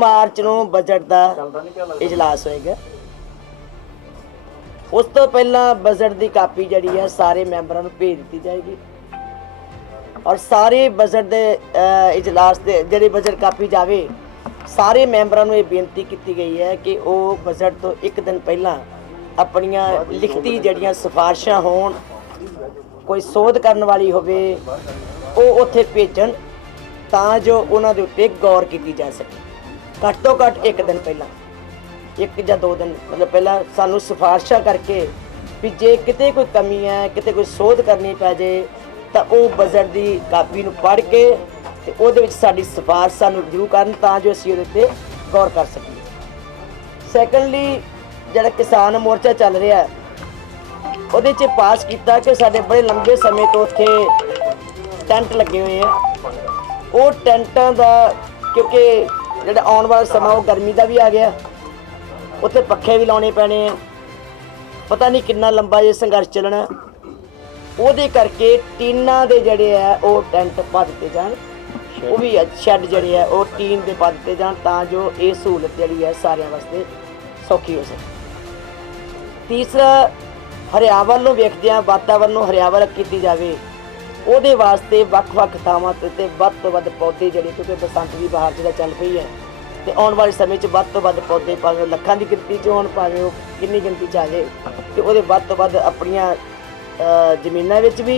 मार्च ਨੂੰ बजट ਦਾ इजलास होएगा। उस तो पहला बजट की कापी जी है सारे मैंबरों को भेज दी जाएगी और सारे बजट के इजलास के जी बजट कापी जाए सारे मैंबरों को ये बेनती की गई है कि वो बजट तो एक दिन पहला अपनियां लिखती जड़ियां सिफारिशां होण कोई सोध करने वाली होवे वो उत्थे भेजण तां जो उन्हां दे उत्ते गौर की जा सके। घट तो घट एक दिन पहला एक या दो दिन मतलब पहला सानू सिफारिशां करके भी जे किते कोई कमी है किते कोई सोध करनी पै जाए तो वो बजट की कापी नूं पढ़ के ते उहदे विच साडी सिफारिश सानू जरूर करन तां जो असीं उहदे ते गौर कर सकीए। सैकंडली जिहड़ा किसान मोर्चा चल रहा है ਉਹਦੇ 'ਚ पास किया कि साढ़े बड़े लंबे समय तो उत्थे टेंट लगे हुए हैं वो टेंटा का क्योंकि जो आने वाला समा वो गर्मी का भी आ गया उत्थे पखे भी लाने पैने हैं पता नहीं कितना लंबा ये संघर्ष चलना वो करके टीना के जड़े है वो टेंट पा दिते जान वो भी शैड जड़े है वो टीन के पा दिते जान तां जो ये सहूलत जी है सारे वास्ते सौखी हो सके। तीसरा हरियावल वालों वेखदे वातावरण को हरियावल की जाए वो वास्ते वक्-वक् थावां ते वध तो वध पौधे जड़े क्योंकि बसंत की बहार जो चल पई है तो आने वाले समय वध तो वध पौधे भावें लखां की गिनती च होण भावें वो कितनी गिनती च आ जाए तो वो वध तो वध अपनियां जमीनां विच भी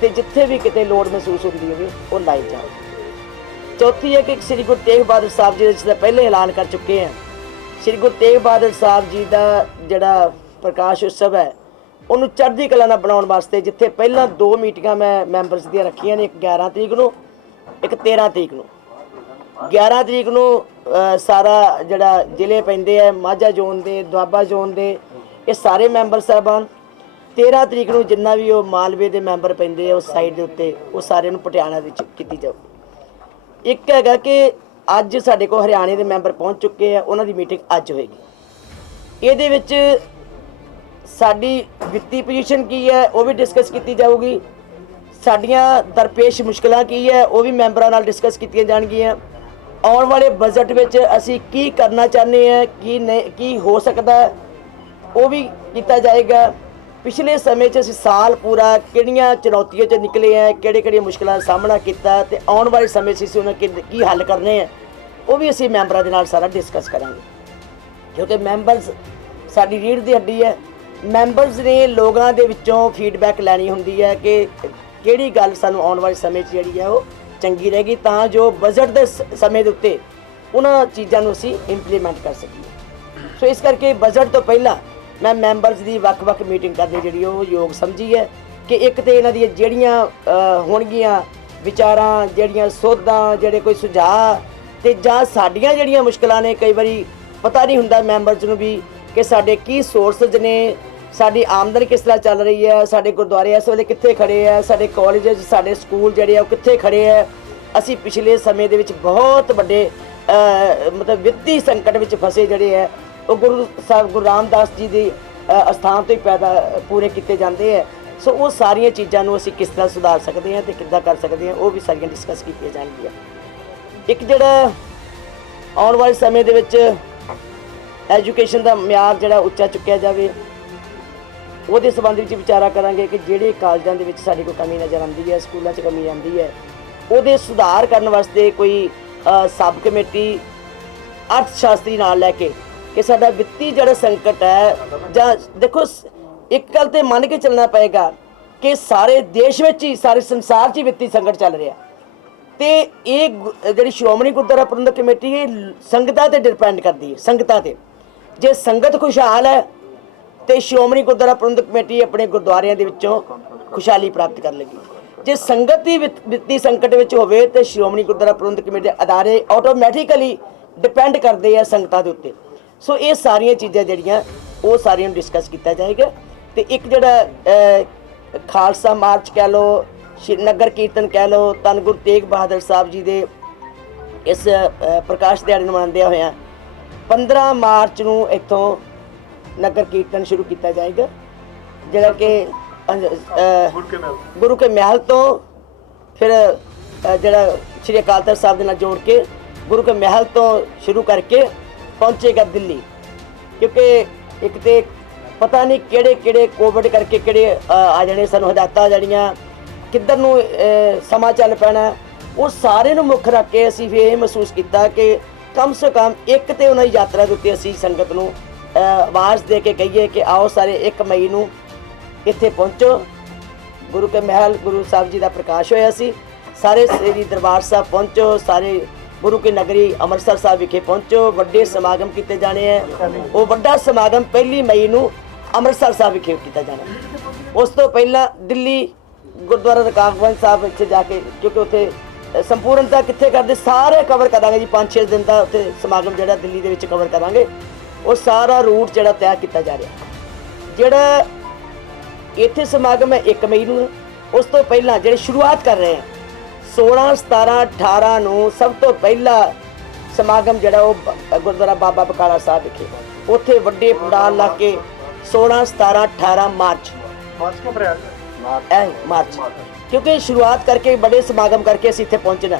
ते जिथे भी किते लोड़ महसूस होंदी होवे वो लाई जाए। चौथी है कि श्री गुरु तेग बहादुर साहब जी जिसका पहले ऐलान कर चुके हैं श्री गुरु तेग बहादुर साहब जी का जिहड़ा प्रकाश उत्सव है उन्होंने चढ़ती कला ना बनाने वास्ते जिथे पहला दो मीटिंगां मैं मैंबरस दी रखियां ने एक 11 तरीक नूं एक 13 तरीक नूं। 11 तरीक नूं सारा जिहड़ा जिले पैंदे है माझा जोन दे दुआबा जोन दे ये सारे मैंबर साहबान 13 तरीक नूं जिन्ना भी वो मालवे दे मैंबर पैंदे उस साइड दे उत्ते वो सारे नूं पटियाला विच कीती जाऊ। एक हैगा कि अज साडे कोल हरियाणे दे मैंबर पहुंच चुके हैं उन्हां दी मीटिंग अज होएगी इहदे विच साडी वित्ती पोजीशन की है वो भी डिस्कस की जाऊगी साडियां दरपेश मुश्किलां की है वो भी मैंबरां नाल डिस्कस कीतियां जाणगियां आने वाले बजट विच असीं की करना चाहते हैं की नहीं की हो सकता है वो भी किया जाएगा। पिछले समय च असीं साल पूरा किहड़ियां चुनौतियों च निकले हैं किहड़े मुश्किलां दा सामना किया ते आने वाले समय च असीं उन्हें की हल करने हैं वो भी असीं मैंबरां दे नाल सारा डिस्कस करांगे क्योंकि मैंबर्स साडी रीढ़ दी हड्डी है। मैंबरस ने लोगों के विचों फीडबैक लैनी होंदी है कि किहड़ी गल सानू आने वाले समय जिहड़ी है वो चंगी रहेगी तां जो बजट के समय के उत्ते उन्हां चीज़ों को असीं इंप्लीमेंट कर सकीए। सो इस करके बजट तो पहला मैं मैंबरस की वक्-वक् मीटिंग करनी जिहड़ी वो योग समझी है कि एक तो इन्हां दी जिहड़ियां होणगियां विचारां जिहड़ियां सोधां जिहड़े कोई सुझाव ते जां साडीआं जिहड़ियां मुश्किलां ने कई बारी पता नहीं हुंदा मैंबरस नूं भी कि साडे की सोर्सिस ने साडी आमदन किस तरह चल रही है साडे गुरुद्वारे इस वेले कित्थे खड़े है साडे कॉलेज साडे स्कूल जिहड़े वो कित्थे खड़े है। असीं पिछले समय दे विच बहुत वड्डे मतलब वित्ती संकट विच फसे जिहड़े है वो गुरु साहब गुरु रामदास जी के अस्थान तो ही पैदा पूरे किए जाते हैं। सो वो सारिया चीज़ों असीं किस तरह सुधार सकते हैं तो किद्दां कर सकते हैं वो भी सारियां डिस्कस कीतियां जाणगियां। एक जिहड़ा आने वाले समय दे विच एजुकेशन का म्यार जिहड़ा उच्चा चुक्या जाए ਉਹਦੇ संबंध में विचारा करांगे कि ਜਿਹੜੇ ਕਾਲਜਾਂ ਦੇ ਵਿੱਚ ਸਾਡੇ कोई कमी नज़र आती है स्कूलों च कमी आती है ਉਹਦੇ सुधार करने वास्ते कोई सब कमेटी अर्थशास्त्री नाल लैके कि साडा वित्ती जिहड़ा संकट है जां देखो एक गल तो मन के चलना पएगा कि सारे देश में ही सारे संसार च वित्ती संकट चल रहा तो ये जिहड़ी श्रोमणी गुरुद्वारा प्रबंधक कमेटी है संगतां ते डिपेंड करती है संगतां ते जे संगत खुशहाल है तो श्रोमणी गुरुद्वारा प्रबंधक कमेटी अपने गुरुद्वारियां दे विचों खुशहाली प्राप्त कर लेगी। जे संगत ही वित्ती संकट विच होवे तो श्रोमणी गुरुद्वारा प्रबंधक कमेटी अदारे ऑटोमैटिकली डिपेंड करते हैं संगतां दे उत्ते। सो ये सारियां चीज़ां जिहड़ियां वो सारियां डिस्कस किया जाएगा। तो एक जिहड़ा खालसा मार्च कह लो नगर कीर्तन कह लो धन गुरु तेग बहादुर साहब जी के इस प्रकाश दिहाड़े मनाते हुए 15 मार्च नूं इत्थों नगर कीर्तन शुरू किया जाएगा जिहड़ा कि गुरु के महल तो फिर जिहड़ा श्री अकाल तख्त साहब दे नाल जोड़ के गुरु के महल तो शुरू करके पहुँचेगा दिल्ली, क्योंकि एक तो पता नहीं किहड़े किहड़े कोविड करके किहड़े आ जाने सानूं हदायतां जड़ियां किधर नूं समा चल पैना, वो सारे नूं मुख रख के असीं फिर ये महसूस किया कि कम से कम एक तो उन्हां दी यात्रा दे उत्ते असीं संगत नूं आवाज़ दे के कहिए कि आओ सारे 1 मई नूं इत्थे पहुँचो। गुरु के महल गुरु साहब जी का प्रकाश होया सी, सारे श्री दरबार साहब पहुँचो, सारे गुरु की नगरी अमृतसर साहब विखे पहुँचो, वड्डे समागम किए जाने हैं। वो वड्डा समागम 1 मई नूं अमृतसर साहब विखे किया जाना। उस तो पहला दिल्ली गुरुद्वारा रकाबगंज साहब इत्थे जाके, क्योंकि उत्थे संपूर्णता कित्थे करदे सारे कवर करांगे जी, 5-6 दिन का उत्थे समागम जिहड़ा दिल्ली दे विच कवर करांगे। वो सारा रूट जिहड़ा तय किया जा रहा, जिहड़ा इत्थे समागम है 1 मई नूं, उस तो पहला जिहड़े शुरुआत कर रहे हैं 16, 17, 18 नूं सब तो पहला समागम जिहड़ा वो गुरुद्वारा बाबा बकाला साहब विखे उत्थे वड्डे पंडाल ला के 16, 17, 18 मार्च मार्च क्योंकि शुरुआत करके बड़े समागम करके असीं इत्थे पहुंचना।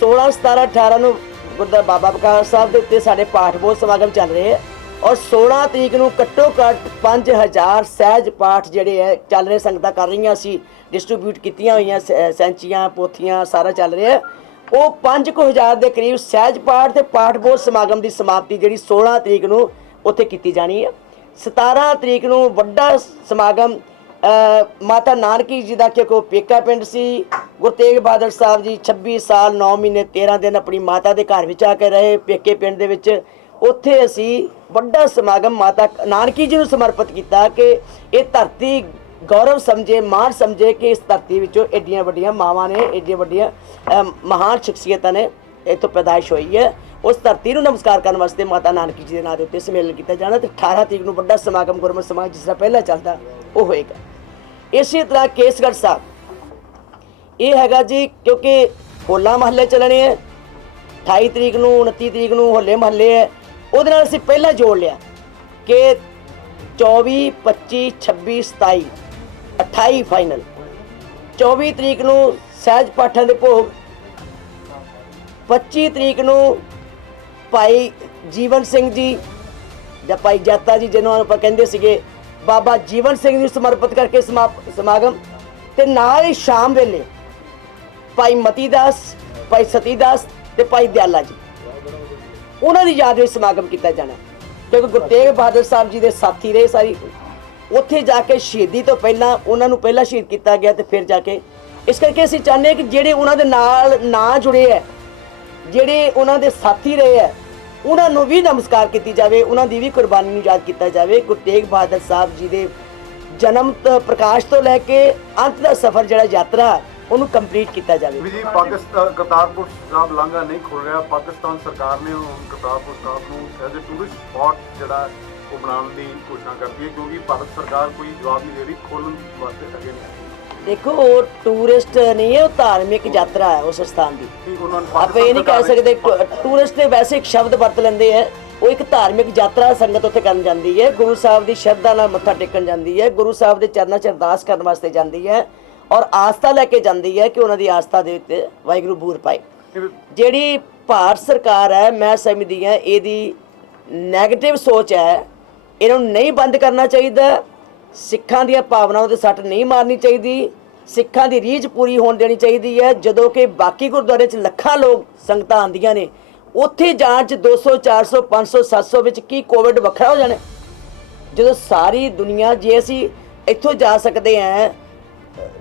16, 17, 18 नूं गुरुद्वारा बाबा बकाला साहब दे उत्ते साडे पाठ बोध समागम चल रहे हैं और 16 तरीक नूं घट्टो घੱਟ 5000 सहज पाठ जिहड़े है चल रहे, संगतां कर रही असीं डिस्ट्रीब्यूट कीतियां होईयां, सैंचियां पोथियां सारा चल रहा है। वो 5000 के करीब सहज पाठ ते पाठ बोध समागम की समाप्ति जिहड़ी 16 तरीक नूं उत्थे कीती जानी है। 17 तरीक नूं वड्डा समागम माता नानकी जी का, क्योंकि पेका पिंड सी, गुरु तेग बहादुर साहब जी 26 साल 9 महीने 13 दिन अपनी माता के घर विच आके रहे पेके पिंड दे विच। उत्थे असी वड्डा समागम माता नानकी जी नूं समर्पित किया कि ये धरती गौरव समझे, मान समझे कि इस धरती विचों एडियां वड्डियां मावां ने, एडियां वड्डियां महान शख्सियतां ने इत्थों पैदाइश हुई है। उस धरती नूं नमस्कार करने वास्ते माता नानकी जी के नाम के उत्ते सम्मेलन किया जाना। तो 18 तरीक नूं वड्डा समागम गुरमत समाज जिस तरह पहला चलता वो होएगा। इसी तरह केसगढ़ साहब ये हैगा जी, क्योंकि होला महल्ले चलने हैं 28 तरीक नूं 29 तरीक नूं होले महल्ले है, ਉਹਦੇ ਨਾਲ ਅਸੀਂ ਪਹਿਲਾਂ ਜੋੜ ਲਿਆ ਕਿ 24 25 26 27 28 ਫਾਈਨਲ 24 ਤਰੀਕ ਨੂੰ ਸਹਿਜ ਪਾਠਾਂ ਦੇ ਭੋਗ, 25 ਤਰੀਕ ਨੂੰ ਭਾਈ ਜੀਵਨ ਸਿੰਘ ਜੀ ਜਾਂ ਭਾਈ ਜਾਤਾ ਜੀ ਜਿਹਨੂੰ ਆਪਾਂ ਕਹਿੰਦੇ ਸੀਗੇ ਬਾਬਾ ਜੀਵਨ ਸਿੰਘ ਨੂੰ ਸਮਰਪਿਤ ਕਰਕੇ ਸਮਾਗਮ, ਤੇ ਨਾਲ ਹੀ ਸ਼ਾਮ ਵੇਲੇ ਭਾਈ ਮਤੀ ਦਾਸ, ਭਾਈ ਸਤੀ ਦਾਸ ਤੇ ਭਾਈ ਦਿਆਲਾ ਜੀ ਉਹਨਾਂ ਦੀ ਯਾਦ ਵਿੱਚ ਸਮਾਗਮ ਕੀਤਾ ਜਾਣਾ। ਕਿਉਂਕਿ ਗੁਰੂ ਤੇਗ ਬਹਾਦਰ ਸਾਹਿਬ ਜੀ ਦੇ ਸਾਥੀ ਰਹੇ ਸਾਰੀ, ਉੱਥੇ ਜਾ ਕੇ ਸ਼ਹੀਦੀ ਤੋਂ ਪਹਿਲਾਂ ਉਹਨਾਂ ਨੂੰ ਪਹਿਲਾਂ ਸ਼ਹੀਦ ਕੀਤਾ ਗਿਆ ਤੇ ਫਿਰ ਜਾ ਕੇ, ਇਸ ਕਰਕੇ ਅਸੀਂ ਚਾਹੁੰਦੇ ਹਾਂ ਕਿ ਜਿਹੜੇ ਉਹਨਾਂ ਦੇ ਨਾਲ ਨਾਂ ਜੁੜੇ ਹੈ, ਜਿਹੜੇ ਉਹਨਾਂ ਦੇ ਸਾਥੀ ਰਹੇ ਹੈ, ਉਹਨਾਂ ਨੂੰ ਵੀ ਨਮਸਕਾਰ ਕੀਤੀ ਜਾਵੇ, ਉਹਨਾਂ ਦੀ ਵੀ ਕੁਰਬਾਨੀ ਨੂੰ ਯਾਦ ਕੀਤਾ ਜਾਵੇ। ਗੁਰੂ ਤੇਗ ਬਹਾਦਰ ਸਾਹਿਬ ਜੀ ਦੇ ਜਨਮ ਤੋਂ ਪ੍ਰਕਾਸ਼ ਤੋਂ ਲੈ ਕੇ ਅੰਤ ਦਾ ਸਫ਼ਰ ਜਿਹੜਾ ਯਾਤਰਾ ਉਹਨੂੰ ਕੰਪਲੀਟ ਕੀਤਾ ਜਾਵੇ। ਜੀ ਪਾਕਿਸਤਾਨ ਕਰਤਾਰਪੁਰ ਸਾਹਿਬ ਲਾਂਘਾ ਨਹੀਂ ਖੁੱਲ ਰਿਹਾ, ਪਾਕਿਸਤਾਨ ਸਰਕਾਰ ਨੇ ਕਰਤਾਰਪੁਰ ਸਾਹਿਬ ਨੂੰ ਐਜ਼ ਅ ਟੂਰਿਸਟ ਸਪੌਟ ਜਿਹੜਾ ਉਹ ਬਣਾਉਣ ਦੀ ਘੋਸ਼ਣਾ ਕਰਦੀ ਹੈ, ਕਿਉਂਕਿ ਭਾਰਤ ਸਰਕਾਰ ਕੋਈ ਜਵਾਬ ਨਹੀਂ ਦੇ ਰਹੀ ਖੋਲ੍ਹਣ ਵਾਸਤੇ ਅੱਗੇ ਨਹੀਂ। देखो वो टूरिस्ट नहीं है, वो धार्मिक यात्रा है उस स्थान की। आप ये नहीं कह सकते टूरिस्ट वैसे एक शब्द वरत लेंदे है, वो एक धार्मिक यात्रा संगत उत्थे करन जांदी है, गुरु साहब की श्रद्धा नाल मत्था टेकन जांदी है, गुरु साहब के चरणों च अरदास करन वास्ते जांदी है और आस्था लैके जांदी है कि उन्हां दी आस्था दे उत्ते वाहिगुरू बूर पाए। जिहड़ी भारत सरकार है, मैं समझदी हां इहदी नैगेटिव सोच है, इन्हां नूं नहीं बंद करना चाहिए, सिखां दी भावनावां ते सੱਟ नहीं मारनी चाहिए, सिखां दी रीझ पूरी होण देनी चाहिए है। जदों कि बाकी गुरुद्वारे च ਲੱਖਾਂ लोग संगतां आंदियां ने, उत्थे जाण च 200 400 500 700 विच की कोविड वखरा हो जाना। जदों सारी दुनिया जे असीं इत्थों जा सकते हैं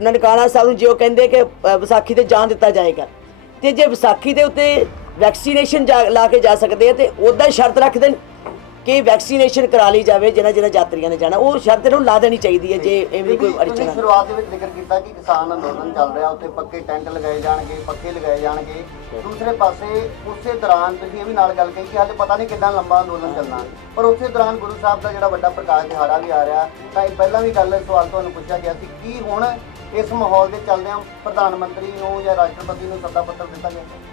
ननकाना साहब नूं, जो कहंदे कि विसाखी ते जान दिता जाएगा, ते जे विसाखी दे उत्ते वैक्सीनेशन ला के जा सकते हैं तो उदा शर्त रख देन कि वैक्सीनेशन करा ली जाए जिन्हां जिन्हां यात्रियों ने जाना, वो शर्त इन्हूं ला देनी चाहिए है। जे इवें कोई अड़चन शुरुआत में जिक्र किया कि किसान अंदोलन चल रहा, उत्ते पक्के टेंट लगाए जाएंगे, पक्के लगाए जाएंगे। दूसरे पासे उस दौरान तुसीं भी नाल गल कही कि हाले पता नहीं कितना लंबा अंदोलन चलना, पर उस दौरान गुरु साहब का जिहड़ा वड्डा प्रकाश दिहाड़ा भी आ रहा, तो पहला भी गल सवाल तुहानूं पुछिया गया सी कि हुण इस माहौल के चलदे प्रधानमंत्री नूं जां राष्ट्रपति नूं सੱਦਾ पत्र दिता गया।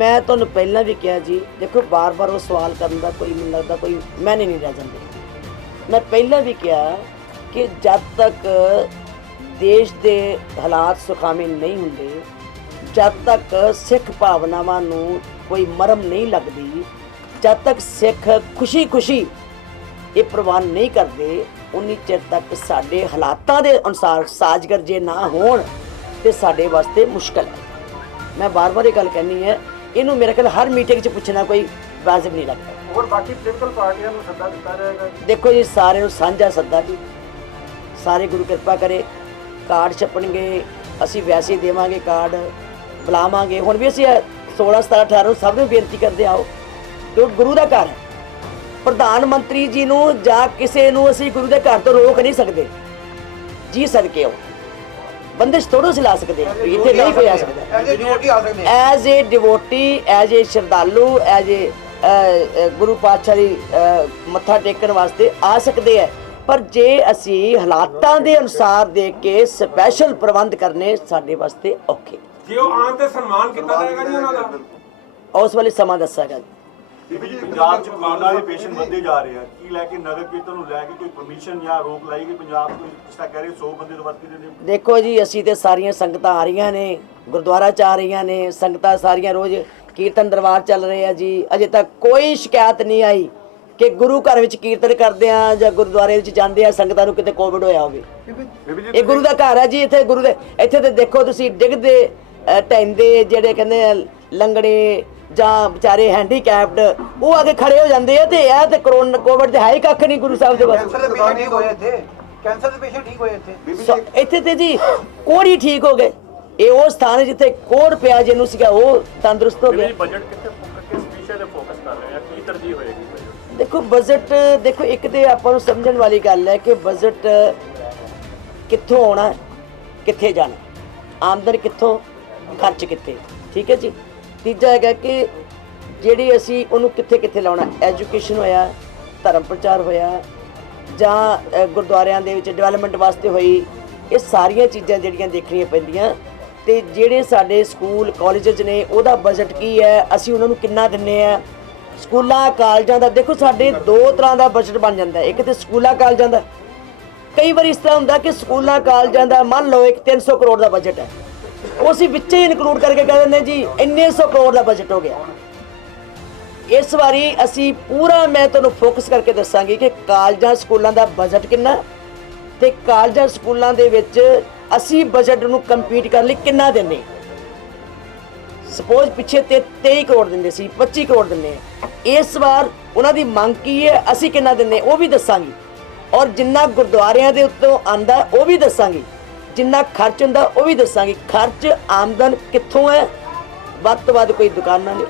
मैं तुहानूं पहलां भी कहा जी, देखो बार बार वो सवाल करने का कोई मैनूं लगदा कोई मैंने नहीं रह जाते। मैं पहलां भी कहा कि जब तक देश के हालात सुखावे नहीं होंगे, जब तक सिख भावनावां नूं ਕੋਈ ਮਰਮ ਨਹੀਂ ਲੱਗਦੀ, ਜਦ ਤੱਕ ਸਿੱਖ ਖੁਸ਼ੀ ਇਹ ਪ੍ਰਵਾਨ ਨਹੀਂ ਕਰਦੇ, ਉਨੀ ਚਿਰ ਤੱਕ ਸਾਡੇ ਹਾਲਾਤਾਂ ਦੇ ਅਨੁਸਾਰ ਸਾਜ਼ਗਰ ਜੇ ਨਾ ਹੋਣ ਤੇ ਸਾਡੇ ਵਾਸਤੇ ਮੁਸ਼ਕਲ ਹੈ। ਮੈਂ ਬਾਰ-ਬਾਰ ਇਹ ਗੱਲ ਕਹਿੰਦੀ ਹੈ, ਇਹਨੂੰ ਮੇਰੇ ਖਿਆਲ ਹਰ ਮੀਟਿੰਗ 'ਚ ਪੁੱਛਣਾ ਕੋਈ ਵਾਜਬ ਨਹੀਂ ਲੱਗਦਾ। ਹੋਰ ਬਾਕੀ ਪੋਲੀਟੀਕਲ ਪਾਰਟੀਆਂ ਨੂੰ ਸੱਦਾ ਦਿੱਤਾ ਜਾਏਗਾ? ਦੇਖੋ ਜੀ, ਸਾਰਿਆਂ ਨੂੰ ਸਾਂਝਾ ਸੱਦਾ ਜੀ, ਸਾਰੇ ਗੁਰੂ ਕਿਰਪਾ ਕਰੇ, ਕਾਰਡ ਛਪਣਗੇ, ਅਸੀਂ ਵੈਸੇ ਦੇਵਾਂਗੇ ਕਾਰਡ, ਬੁਲਾਵਾਂਗੇ। ਹੁਣ ਵੀ ਅਸੀਂ 16 17 18 ਸਭ ਨੂੰ ਬੇਨਤੀ ਕਰਦੇ ਆਓ, ਕਿ ਗੁਰੂ ਦਾ ਘਰ ਹੈ। ਪ੍ਰਧਾਨ ਮੰਤਰੀ ਜੀ ਨੂੰ ਜਾਂ ਕਿਸੇ ਨੂੰ ਅਸੀਂ ਗੁਰੂ ਦੇ ਘਰ ਤੋਂ ਰੋਕ ਨਹੀਂ ਸਕਦੇ, ਜੀ ਸਦਕੇ ਆਓ, ਬੰਦਿਸ਼ ਥੋੜ੍ਹਾ ਲਾ ਸਕਦੇ ਹਾਂ, ਇੱਥੇ ਨਹੀਂ ਕੋਈ ਆ ਸਕਦਾ। As a devotee, as a ਸ਼ਰਧਾਲੂ, ਐਜ਼ ਏ ਗੁਰੂ ਪਾਤਸ਼ਾਹ ਦੀ ਮੱਥਾ ਟੇਕਣ ਵਾਸਤੇ ਆ ਸਕਦੇ ਹੈ, ਪਰ ਜੇ ਅਸੀਂ ਹਾਲਾਤਾਂ ਦੇ ਅਨੁਸਾਰ ਦੇਖ ਕੇ ਸਪੈਸ਼ਲ ਪ੍ਰਬੰਧ ਕਰਨੇ ਸਾਡੇ ਵਾਸਤੇ ਔਖੇ। ਜੇ ਉਹ ਆਉਣ ਤੇ ਸਨਮਾਨ ਕੀਤਾ ਜਾਏਗਾ ਜੀ ਉਹਨਾਂ ਦਾ, ਉਸ ਵੇਲੇ ਸਮਾਂ ਦੱਸਾਂਗਾ। ਪੰਜਾਬ 'ਚ ਕੋਰੋਨਾ ਦੇ ਪੇਸ਼ੈਂਟ ਵੱਧਦੇ ਜਾ ਰਹੇ ਆ, ਕੀ ਲੈ ਕੇ ਨਗਰ ਕੀਰਤਨ ਨੂੰ ਲੈ ਕੇ ਕੋਈ ਪਰਮਿਸ਼ਨ ਜਾਂ ਰੋਕ ਲਾਈ ਗਈ ਪੰਜਾਬ ਤੋਂ? ਜਿਸ ਤਰ੍ਹਾਂ ਕਹਿ ਰਹੇ 100 ਬੰਦੇ ਤੋਂ ਵੱਧ ਕਿਤੇ ਨੇ। ਦੇਖੋ ਜੀ, ਅਸੀਂ ਤੇ ਸਾਰੀਆਂ ਸੰਗਤਾਂ ਆ ਰਹੀਆਂ ਨੇ, ਗੁਰਦੁਆਰਾ 'ਚ ਆ ਰਹੀਆਂ ਨੇ ਸੰਗਤਾਂ ਸਾਰੀਆਂ, ਰੋਜ਼ ਕੀਰਤਨ ਦਰਬਾਰ ਚੱਲ ਰਹੇ ਆ ਜੀ। ਅਜੇ ਤੱਕ ਕੋਈ ਸ਼ਿਕਾਇਤ ਨਹੀਂ ਆਈ ਕਿ ਗੁਰੂ ਘਰ ਵਿੱਚ ਕੀਰਤਨ ਕਰਦੇ ਆ ਜਾਂ ਗੁਰਦੁਆਰੇ ਵਿੱਚ ਜਾਂਦੇ ਆ ਸੰਗਤਾਂ ਨੂੰ ਕਿਤੇ ਕੋਵਿਡ ਹੋਇਆ ਹੋਵੇ। ਇਹ ਗੁਰੂ ਦਾ ਘਰ ਹੈ ਜੀ, ਇੱਥੇ ਗੁਰੂ ਦੇ ਇੱਥੇ ਤੇ ਦੇਖੋ ਤੁਸੀਂ ਡਿੱਗਦੇ ਢਹਿੰਦੇ ਜਿਹੜੇ ਕਹਿੰਦੇ ਆ ਲੰਗੜੇ ਜਾਂ ਵਿਚਾਰੇ ਹੈਂਡੀਕੈਪਡ, ਉਹ ਆ ਕੇ ਖੜੇ ਹੋ ਜਾਂਦੇ ਆ, ਤੇ ਇਹ ਤੇ ਕਰੋਨਾ ਕੋਵਿਡ ਤੇ ਹੈ ਹੀ ਕੱਖ ਨਹੀਂ ਗੁਰੂ ਸਾਹਿਬ ਦੇ ਬਸ। ਕੈਂਸਰ ਦੇ ਪੇਸ਼ੈਂਟ ਠੀਕ ਹੋਏ ਇੱਥੇ ਇੱਥੇ ਤੇ ਜੀ ਕੋੜ ਹੀ ਠੀਕ ਹੋ ਗਏ। ਇਹ ਉਹ ਸਥਾਨ ਹੈ ਜਿੱਥੇ ਕੋੜ ਪਿਆ, ਜਿਹਨੂੰ ਸੀਗਾ ਉਹ ਤੰਦਰੁਸਤ ਹੋ ਗਿਆ। ਬਜਟ ਕਿਸ ਵਿਸ਼ੇ ਤੇ ਫੋਕਸ ਕਰ ਰਹੇ ਆ, ਕੀ ਤਰਜੀਹ ਹੋਏਗੀ? ਦੇਖੋ ਬਜਟ, ਦੇਖੋ ਇੱਕ ਤੇ ਆਪਾਂ ਨੂੰ ਸਮਝਣ ਵਾਲੀ ਗੱਲ ਹੈ ਕਿ ਬਜਟ ਕਿੱਥੋਂ ਆਉਣਾ, ਕਿੱਥੇ ਜਾਣਾ, ਆਮਦਨ ਕਿੱਥੋਂ, ਖਰਚ ਕਿੱਥੇ, ਠੀਕ ਹੈ ਜੀ। ਤੀਜਾ ਹੈਗਾ ਕਿ ਜਿਹੜੀ ਅਸੀਂ ਉਹਨੂੰ ਕਿੱਥੇ ਕਿੱਥੇ ਲਾਉਣਾ, ਐਜੂਕੇਸ਼ਨ ਹੋਇਆ, ਧਰਮ ਪ੍ਰਚਾਰ ਹੋਇਆ, ਜਾਂ ਗੁਰਦੁਆਰਿਆਂ ਦੇ ਵਿੱਚ ਡਿਵੈਲਪਮੈਂਟ ਵਾਸਤੇ ਹੋਈ, ਇਹ ਸਾਰੀਆਂ ਚੀਜ਼ਾਂ ਜਿਹੜੀਆਂ ਦੇਖਣੀਆਂ ਪੈਂਦੀਆਂ। ਤੇ ਜਿਹੜੇ ਸਾਡੇ ਸਕੂਲ ਕਾਲਜਸ ਨੇ ਉਹਦਾ ਬਜਟ ਕੀ ਹੈ, ਅਸੀਂ ਉਹਨਾਂ ਨੂੰ ਕਿੰਨਾ ਦਿੰਨੇ ਆ। ਸਕੂਲਾਂ ਕਾਲਜਾਂ ਦਾ ਦੇਖੋ, ਸਾਡੇ ਦੋ ਤਰ੍ਹਾਂ ਦਾ ਬਜਟ ਬਣ ਜਾਂਦਾ, ਇੱਕ ਤੇ ਸਕੂਲਾਂ ਕਾਲਜਾਂ ਦਾ। ਕਈ ਵਾਰ ਇਸ ਤਰ੍ਹਾਂ ਹੁੰਦਾ ਕਿ ਸਕੂਲਾਂ ਕਾਲਜਾਂ ਦਾ ਮੰਨ ਲਓ ਇੱਕ 300 ਕਰੋੜ ਦਾ ਬਜਟ ਹੈ, ਉਹ ਅਸੀਂ ਵਿੱਚ ਹੀ ਇਨਕਲੂਡ ਕਰਕੇ ਕਹਿ ਦਿੰਦੇ ਜੀ ਇੰਨੇ 100 ਕਰੋੜ ਦਾ ਬਜਟ ਹੋ ਗਿਆ। ਇਸ ਵਾਰੀ ਅਸੀਂ ਪੂਰਾ, ਮੈਂ ਤੁਹਾਨੂੰ ਫੋਕਸ ਕਰਕੇ ਦੱਸਾਂਗੀ ਕਿ ਕਾਲਜਾਂ ਸਕੂਲਾਂ ਦਾ ਬਜਟ ਕਿੰਨਾ, ਤੇ ਕਾਲਜਾਂ ਸਕੂਲਾਂ ਦੇ ਵਿੱਚ ਅਸੀਂ ਬਜਟ ਨੂੰ ਕੰਪੀਟ ਕਰਨ ਲਈ ਕਿੰਨਾ ਦਿੰਦੇ। ਸਪੋਜ਼ ਪਿੱਛੇ ਤੇ 23 ਕਰੋੜ ਦਿੰਦੇ ਸੀ, 25 ਕਰੋੜ ਦਿੰਦੇ ਆ, ਇਸ ਵਾਰ ਉਹਨਾਂ ਦੀ ਮੰਗ ਕੀ ਹੈ, ਅਸੀਂ ਕਿੰਨਾ ਦਿੰਦੇ ਉਹ ਵੀ ਦੱਸਾਂਗੀ। ਔਰ ਜਿੰਨਾ ਗੁਰਦੁਆਰਿਆਂ ਦੇ ਉੱਤੋਂ ਆਂਦਾ ਉਹ ਵੀ ਦੱਸਾਂਗੀ, ਜਿੰਨਾ ਖਰਚ ਹੁੰਦਾ ਉਹ ਵੀ ਦੱਸਾਂਗੀ। ਖਰਚ ਆਮਦਨ ਕਿੱਥੋਂ ਹੈ, ਵੱਧ ਤੋਂ ਵੱਧ ਕੋਈ ਦੁਕਾਨਾਂ ਨੇ,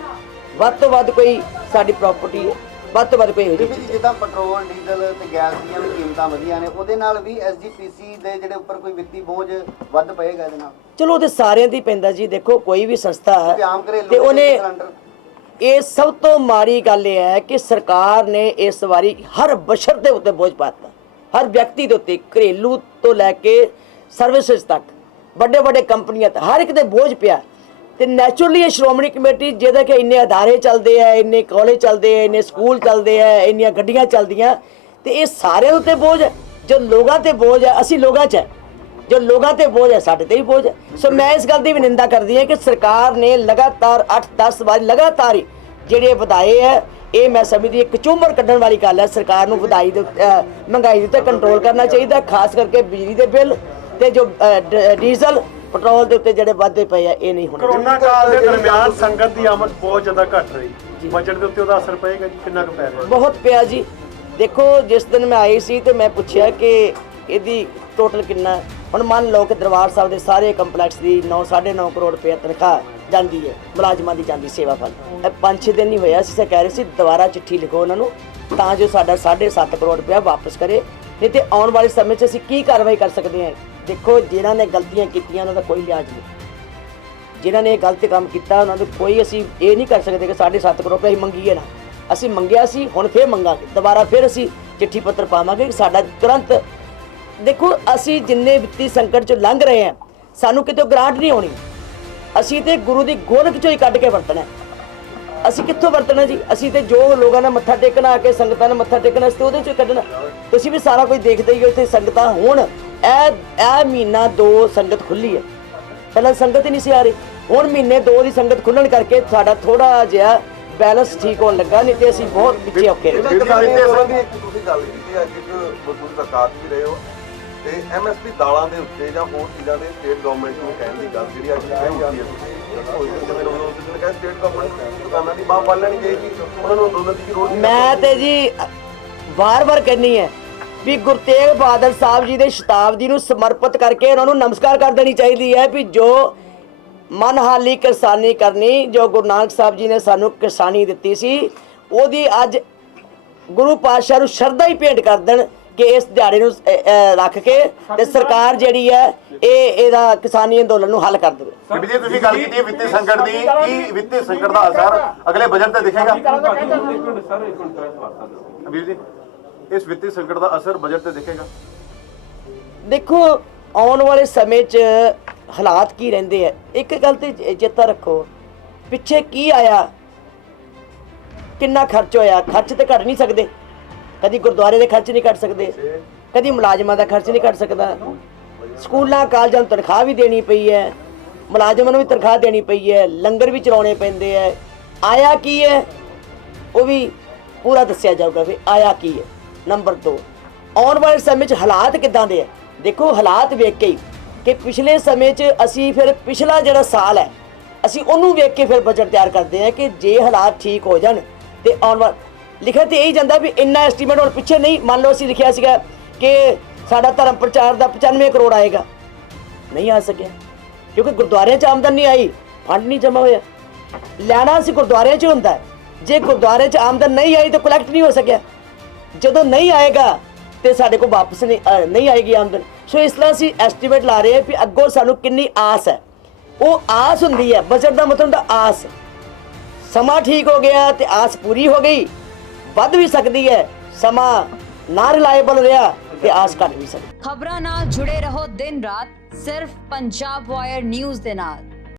ਵੱਧ ਤੋਂ ਵੱਧ ਕੋਈ ਸਾਡੀ ਪ੍ਰਾਪਰਟੀ ਹੈ, ਵੱਧ ਤੋਂ ਵੱਧ ਕੋਈ ਇਹੋ ਜਿਹੀ ਚੀਜ਼ ਹੈ। ਜਿੱਦਾਂ ਪੈਟਰੋਲ ਡੀਜ਼ਲ ਤੇ ਗੈਸ ਦੀਆਂ ਵੀ ਕੀਮਤਾਂ ਵਧੀਆਂ ਨੇ, ਉਹਦੇ ਨਾਲ ਵੀ ਐਸਜੀਪੀਸੀ ਦੇ ਜਿਹੜੇ ਉੱਪਰ ਕੋਈ ਵਿੱਤੀ ਬੋਝ ਵੱਧ ਪਏਗਾ ਇਹਦੇ ਨਾਲ? ਚਲੋ ਉਹਦੇ ਸਾਰਿਆਂ ਦੀ ਪੈਂਦਾ ਜੀ। ਦੇਖੋ ਕੋਈ ਵੀ ਸੰਸਥਾ ਹੈ ਆਮ ਘਰੇਲੂ ਤੇ ਉਹਨੇ, ਸਿਲੰਡਰ, ਇਹ ਸਭ ਤੋਂ ਮਾੜੀ ਗੱਲ ਇਹ ਹੈ ਕਿ ਸਰਕਾਰ ਨੇ ਇਸ ਵਾਰੀ ਹਰ ਬਸ਼ਰ ਦੇ ਉੱਤੇ ਬੋਝ ਪਾਤਾ, ਹਰ ਵਿਅਕਤੀ ਦੇ ਉੱਤੇ, ਘਰੇਲੂ ਤੋਂ ਲੈ ਕੇ ਸਰਵਿਸਿਜ਼ ਤੱਕ, ਵੱਡੇ ਵੱਡੇ ਕੰਪਨੀਆਂ ਤੱਕ, ਹਰ ਇੱਕ ਦੇ ਬੋਝ ਪਿਆ। ਤੇ ਨੈਚੁਰਲੀ ਇਹ ਸ਼੍ਰੋਮਣੀ ਕਮੇਟੀ ਜਿਹਦੇ ਕਿ ਇੰਨੇ ਅਦਾਰੇ ਚੱਲਦੇ ਆ, ਇੰਨੇ ਕਾਲਜ ਚੱਲਦੇ ਆ, ਇੰਨੇ ਸਕੂਲ ਚੱਲਦੇ ਆ, ਇੰਨੀਆਂ ਗੱਡੀਆਂ ਚੱਲਦੀਆਂ, ਤੇ ਇਹ ਸਾਰਿਆਂ ਉੱਤੇ ਬੋਝ ਹੈ। ਜੋ ਲੋਕਾਂ ਤੇ ਬੋਝ ਹੈ, ਅਸੀਂ ਲੋਕਾਂ 'ਚ ਹੈ, ਜੋ ਲੋਕਾਂ ਤੇ ਬੋਝ ਹੈ ਸਾਡੇ ਤੇ ਹੀ ਬੋਝ ਹੈ। ਸੋ ਮੈਂ ਇਸ ਗੱਲ ਦੀ ਵੀ ਨਿੰਦਾ ਕਰਦੀ ਹਾਂ ਕਿ ਸਰਕਾਰ ਨੇ ਲਗਾਤਾਰ 8-10 ਵਾਰ ਲਗਾਤਾਰ ਹੀ ਜਿਹੜੇ ਵਧਾਏ ਹੈ, ਇਹ ਮੈਂ ਸਮਝਦੀ ਇੱਕ ਚੁੰਬਰ ਕੱਢਣ ਵਾਲੀ ਗੱਲ ਹੈ। ਸਰਕਾਰ ਨੂੰ ਵਧਾਈ ਦੇ ਮਹਿੰਗਾਈ ਦੇ ਉੱਤੇ ਕੰਟਰੋਲ ਕਰਨਾ ਚਾਹੀਦਾ, ਖਾਸ ਕਰਕੇ ਬਿਜਲੀ ਦੇ ਬਿੱਲ ਤੇ ਜੋ ਡੀਜ਼ਲ ਪੈਟਰੋਲ ਦੇ ਉੱਤੇ ਜਿਹੜੇ ਵਾਧੇ ਪਏ ਆ, ਇਹ ਨਹੀਂ ਹੋਣੇ। ਕਰੋਨਾ ਕਾਲ ਦੇ ਦਰਮਿਆਨ ਸੰਗਤ ਦੀ ਆਮਦ ਬਹੁਤ ਜ਼ਿਆਦਾ ਘਟ ਰਹੀ, ਬਜਟ ਦੇ ਉੱਤੇ ਉਹਦਾ ਅਸਰ ਪਏਗਾ ਜੀ? ਕਿੰਨਾ ਕੁ ਪੈ ਰਿਹਾ? ਬਹੁਤ ਪਿਆ ਜੀ। ਦੇਖੋ ਜਿਸ ਦਿਨ ਮੈਂ ਆਈ ਸੀ ਤੇ ਮੈਂ ਪੁੱਛਿਆ ਕਿ ਇਹਦੀ ਟੋਟਲ ਕਿੰਨਾ। ਹੁਣ ਮੰਨ ਲਓ ਕਿ ਦਰਬਾਰ ਸਾਹਿਬ ਦੇ ਸਾਰੇ ਕੰਪਲੈਕਸ ਦੀ 9-9.5 ਕਰੋੜ ਰੁਪਏ ਤਨਖਾਹ ਜਾਂਦੀ ਹੈ, ਮੁਲਾਜ਼ਮਾਂ ਦੀ ਜਾਂਦੀ, ਸੇਵਾ ਫਲ। 5-6 ਦਿਨ ਹੀ ਹੋਇਆ ਸੀ, ਕਹਿ ਰਹੇ ਸੀ ਦੁਬਾਰਾ ਚਿੱਠੀ ਲਿਖੋ ਉਹਨਾਂ ਨੂੰ ਤਾਂ ਜੋ ਸਾਡਾ 7.5 ਕਰੋੜ ਰੁਪਇਆ ਵਾਪਸ ਕਰੇ, ਨਹੀਂ ਤੇ ਆਉਣ ਵਾਲੇ ਸਮੇਂ 'ਚ ਅਸੀਂ ਕੀ ਕਾਰਵਾਈ ਕਰ ਸਕਦੇ ਹਾਂ। ਦੇਖੋ ਜਿਨ੍ਹਾਂ ਨੇ ਗਲਤੀਆਂ ਕੀਤੀਆਂ ਉਹਨਾਂ ਦਾ ਕੋਈ ਲਿਹਾਜ਼ ਨਹੀਂ, ਜਿਨ੍ਹਾਂ ਨੇ ਇਹ ਗਲਤ ਕੰਮ ਕੀਤਾ ਉਹਨਾਂ ਨੂੰ ਕੋਈ, ਅਸੀਂ ਇਹ ਨਹੀਂ ਕਰ ਸਕਦੇ ਕਿ 7.5 ਕਰੋੜ ਰੁਪਏ ਅਸੀਂ ਮੰਗੀਏ ਨਾ। ਅਸੀਂ ਮੰਗਿਆ ਸੀ, ਹੁਣ ਫਿਰ ਮੰਗਾਂਗੇ, ਦੁਬਾਰਾ ਫਿਰ ਅਸੀਂ ਚਿੱਠੀ ਪੱਤਰ ਪਾਵਾਂਗੇ ਕਿ ਸਾਡਾ ਤੁਰੰਤ। ਦੇਖੋ ਅਸੀਂ ਜਿੰਨੇ ਵਿੱਤੀ ਸੰਕਟ 'ਚੋਂ ਲੰਘ ਰਹੇ ਹਾਂ, ਸਾਨੂੰ ਕਿਤੋਂ ਗ੍ਰਾਂਟ ਨਹੀਂ ਹੋਣੀ, ਅਸੀਂ ਤੇ ਗੁਰੂ ਦੀ ਗੋਲਕ 'ਚੋਂ ਹੀ ਕੱਢ ਕੇ ਵਰਤਣਾ। ਅਸੀਂ ਕਿੱਥੋਂ ਵਰਤਣਾ ਜੀ? ਅਸੀਂ ਤੇ ਜੋ ਲੋਕਾਂ ਨਾਲ ਮੱਥਾ ਟੇਕਣਾ, ਆ ਕੇ ਸੰਗਤਾਂ ਨਾਲ ਮੱਥਾ ਟੇਕਣਾ, ਅਸੀਂ ਉਹਦੇ 'ਚੋਂ ਕੱਢਣਾ। ਤੁਸੀਂ ਵੀ ਸਾਰਾ ਕੁਝ ਦੇਖਦੇ ਹੀ ਹੋ, ਇੱਥੇ ਸੰਗਤਾਂ ਹੁਣ ਇਹ ਮਹੀਨਾ 2 ਸੰਗਤ ਖੁੱਲੀ ਹੈ, ਪਹਿਲਾਂ ਸੰਗਤ ਹੀ ਨਹੀਂ ਸੀ ਆ ਰਹੀ। ਹੁਣ ਮਹੀਨੇ 2 ਦੀ ਸੰਗਤ ਖੁੱਲਣ ਕਰਕੇ ਸਾਡਾ ਥੋੜਾ ਜਿਹਾ ਬੈਲੈਂਸ ਠੀਕ ਹੋਣ ਲੱਗਾ, ਨਹੀਂ ਤੇ ਅਸੀਂ ਬਹੁਤ ਪਿੱਛੇ ਔਖੇ ਰਹੇ। ਕਿਸਾਨੀ ਅੰਦੋਲਨ ਦੀ ਇੱਕ ਤੁਸੀਂ ਗੱਲ ਕੀਤੀ ਅੱਜ ਇੱਕ ਮਜ਼ਦੂਰ ਸਰਕਾਰ 'ਚ ਵੀ ਰਹੇ ਹੋ ਤੇ ਐਮਐਸਪੀ ਦਾਲਾਂ ਦੇ ਉੱਤੇ ਜਾਂ ਹੋਰ ਚੀਜ਼ਾਂ ਦੇ ਸਟੇਟ ਗਵਰਨਮੈਂਟ ਨੂੰ ਕਹਿਣ ਦੀ ਗੱਲ ਜਿਹੜੀ ਅੱਜ ਕਹੀ ਜਾਂਦੀ ਹੈ ਜਿਵੇਂ ਉਹਨਾਂ ਕਹਿੰਦੇ ਸਟੇਟ ਗਵਰਨਮੈਂਟ ਦੁਕਾਨਾਂ ਦੀ ਬਾਹ ਫੜ ਲੈਣੀ ਚਾਹੀਦੀ, ਉਹਨਾਂ ਨੂੰ ਅੰਦੋਲਨ ਦੀ ਜ਼ਰੂਰਤ ਨਹੀਂ। ਮੈਂ ਤੇ ਜੀ ਵਾਰ-ਵਾਰ ਕਹਿੰਨੀ ਹੈ ਵੀ ਗੁਰੂ ਤੇਗ ਬਹਾਦਰ ਸਾਹਿਬ ਜੀ ਦੇ ਸ਼ਤਾਬਦੀ ਨੂੰ ਸਮਰਪਿਤ ਕਰਕੇ ਉਹਨਾਂ ਨੂੰ ਨਮਸਕਾਰ ਕਰ ਦੇਣੀ ਚਾਹੀਦੀ ਹੈ ਵੀ ਜੋ ਮਨਹਾਲੀ ਕਿਸਾਨੀ ਕਰਨੀ, ਜੋ ਗੁਰੂ ਨਾਨਕ ਸਾਹਿਬ ਜੀ ਨੇ ਸਾਨੂੰ ਕਿਸਾਨੀ ਦਿੱਤੀ ਸੀ, ਉਹਦੀ ਅੱਜ ਗੁਰੂ ਪਾਤਸ਼ਾਹ ਨੂੰ ਸ਼ਰਧਾ ਹੀ ਭੇਂਟ ਕਰ ਦੇਣ ਕਿ ਇਸ ਦਿਹਾੜੇ ਨੂੰ ਰੱਖ ਕੇ ਤੇ ਸਰਕਾਰ ਜਿਹੜੀ ਹੈ ਇਹਦਾ ਕਿਸਾਨੀ ਅੰਦੋਲਨ ਨੂੰ ਹੱਲ ਕਰ ਦੇਵੇ। ਬੀਬੀ ਜੀ ਤੁਸੀਂ ਗੱਲ ਕੀਤੀ ਹੈ ਵਿੱਤੀ ਸੰਕਟ ਦੀ, ਕੀ ਵਿੱਤੀ ਸੰਕਟ ਦਾ ਅਸਰ ਅਗਲੇ ਬਜਟ ਤੇ ਦਿਖੇਗਾ? ਬੀਬੀ ਜੀ ਇਸ ਵਿੱਤੀ ਸੰਕਟ ਦਾ ਅਸਰ ਬਜਟ ਤੇ ਦਿਖੇਗਾ? ਦੇਖੋ ਆਉਣ ਵਾਲੇ ਸਮੇਂ 'ਚ ਹਾਲਾਤ ਕੀ ਰਹਿੰਦੇ ਆ, ਇੱਕ ਗੱਲ ਤੇ ਚੇਤਾ ਰੱਖੋ, ਪਿੱਛੇ ਕੀ ਆਇਆ, ਕਿੰਨਾ ਖਰਚ ਹੋਇਆ, ਖਰਚ ਤੇ ਘਟ ਨਹੀਂ ਸਕਦੇ, ਕਦੀ ਗੁਰਦੁਆਰੇ ਦੇ ਖਰਚ ਨਹੀਂ ਕੱਟ ਸਕਦੇ, ਕਦੀ ਮੁਲਾਜ਼ਮਾਂ ਦਾ ਖਰਚ ਨਹੀਂ ਕੱਟ ਸਕਦਾ, ਸਕੂਲਾਂ ਕਾਲਜਾਂ ਨੂੰ ਤਨਖਾਹ ਵੀ ਦੇਣੀ ਪਈ ਹੈ, ਮੁਲਾਜ਼ਮਾਂ ਨੂੰ ਵੀ ਤਨਖਾਹ ਦੇਣੀ ਪਈ ਹੈ, ਲੰਗਰ ਵੀ ਚਲਾਉਣੇ ਪੈਂਦੇ ਹੈ, ਆਇਆ ਕੀ ਹੈ ਉਹ ਵੀ ਪੂਰਾ ਦੱਸਿਆ ਜਾਊਗਾ ਵੀ ਆਇਆ ਕੀ ਹੈ। ਨੰਬਰ 2, ਆਉਣ ਵਾਲੇ ਸਮੇਂ 'ਚ ਹਾਲਾਤ ਕਿੱਦਾਂ ਦੇ ਹੈ, ਦੇਖੋ ਹਾਲਾਤ ਵੇਖ ਕੇ ਹੀ ਕਿ ਪਿਛਲੇ ਸਮੇਂ 'ਚ ਅਸੀਂ ਫਿਰ ਪਿਛਲਾ ਜਿਹੜਾ ਸਾਲ ਹੈ ਅਸੀਂ ਉਹਨੂੰ ਵੇਖ ਕੇ ਫਿਰ ਬਜਟ ਤਿਆਰ ਕਰਦੇ ਹਾਂ ਕਿ ਜੇ ਹਾਲਾਤ ਠੀਕ ਹੋ ਜਾਣ ਤੇ ਆਉਣ ਵਾਲਾ ਲਿਖਿਆ ਤੇ ਇਹੀ ਜਾਂਦਾ ਵੀ ਇੰਨਾ ਐਸਟੀਮੇਟ ਹੁਣ ਪਿੱਛੇ ਨਹੀਂ, ਮੰਨ ਲਓ ਅਸੀਂ ਲਿਖਿਆ ਸੀਗਾ ਕਿ ਸਾਡਾ ਧਰਮ ਪ੍ਰਚਾਰ ਦਾ 95 ਕਰੋੜ ਆਏਗਾ, ਨਹੀਂ ਆ ਸਕਿਆ ਕਿਉਂਕਿ ਗੁਰਦੁਆਰਿਆਂ 'ਚ ਆਮਦਨ ਨਹੀਂ ਆਈ, ਫੰਡ ਨਹੀਂ ਜਮ੍ਹਾਂ ਹੋਇਆ। ਲੈਣਾ ਅਸੀਂ ਗੁਰਦੁਆਰਿਆਂ 'ਚ ਹੁੰਦਾ, ਜੇ ਗੁਰਦੁਆਰੇ 'ਚ ਆਮਦਨ ਨਹੀਂ ਆਈ ਤਾਂ ਕਲੈਕਟ ਨਹੀਂ ਹੋ ਸਕਿਆ, ਜਦੋਂ ਨਹੀਂ ਆਏਗਾ ਤੇ ਸਾਡੇ ਕੋਲ ਵਾਪਸ ਨਹੀਂ ਆਏਗੀ ਆਮਦਨ। ਸੋ ਇਸ ਤਰ੍ਹਾਂ ਅਸੀਂ ਐਸਟੀਮੇਟ ਲਾ ਰਹੇ ਹਾਂ ਵੀ ਅੱਗੋਂ ਸਾਨੂੰ ਕਿੰਨੀ ਆਸ ਹੈ, ਉਹ ਆਸ ਹੁੰਦੀ ਹੈ, ਬਜਟ ਦਾ ਮਤਲਬ ਦਾ ਆਸ। ਸਮਾਂ ਠੀਕ ਹੋ ਗਿਆ ਤੇ ਆਸ ਪੂਰੀ ਹੋ ਗਈ, ਵੱਧ ਵੀ ਸਕਦੀ ਹੈ, ਸਮਾਂ ਨਾ ਰਿਲਾਇਬਲ ਰਿਹਾ ਤੇ ਆਸ ਘਟ ਵੀ ਸਕਦੀ। ਖਬਰਾਂ ਨਾਲ ਜੁੜੇ ਰਹੋ ਦਿਨ ਰਾਤ ਸਿਰਫ ਪੰਜਾਬ ਵਾਇਰ ਨਿਊਜ਼ ਦੇ ਨਾਲ।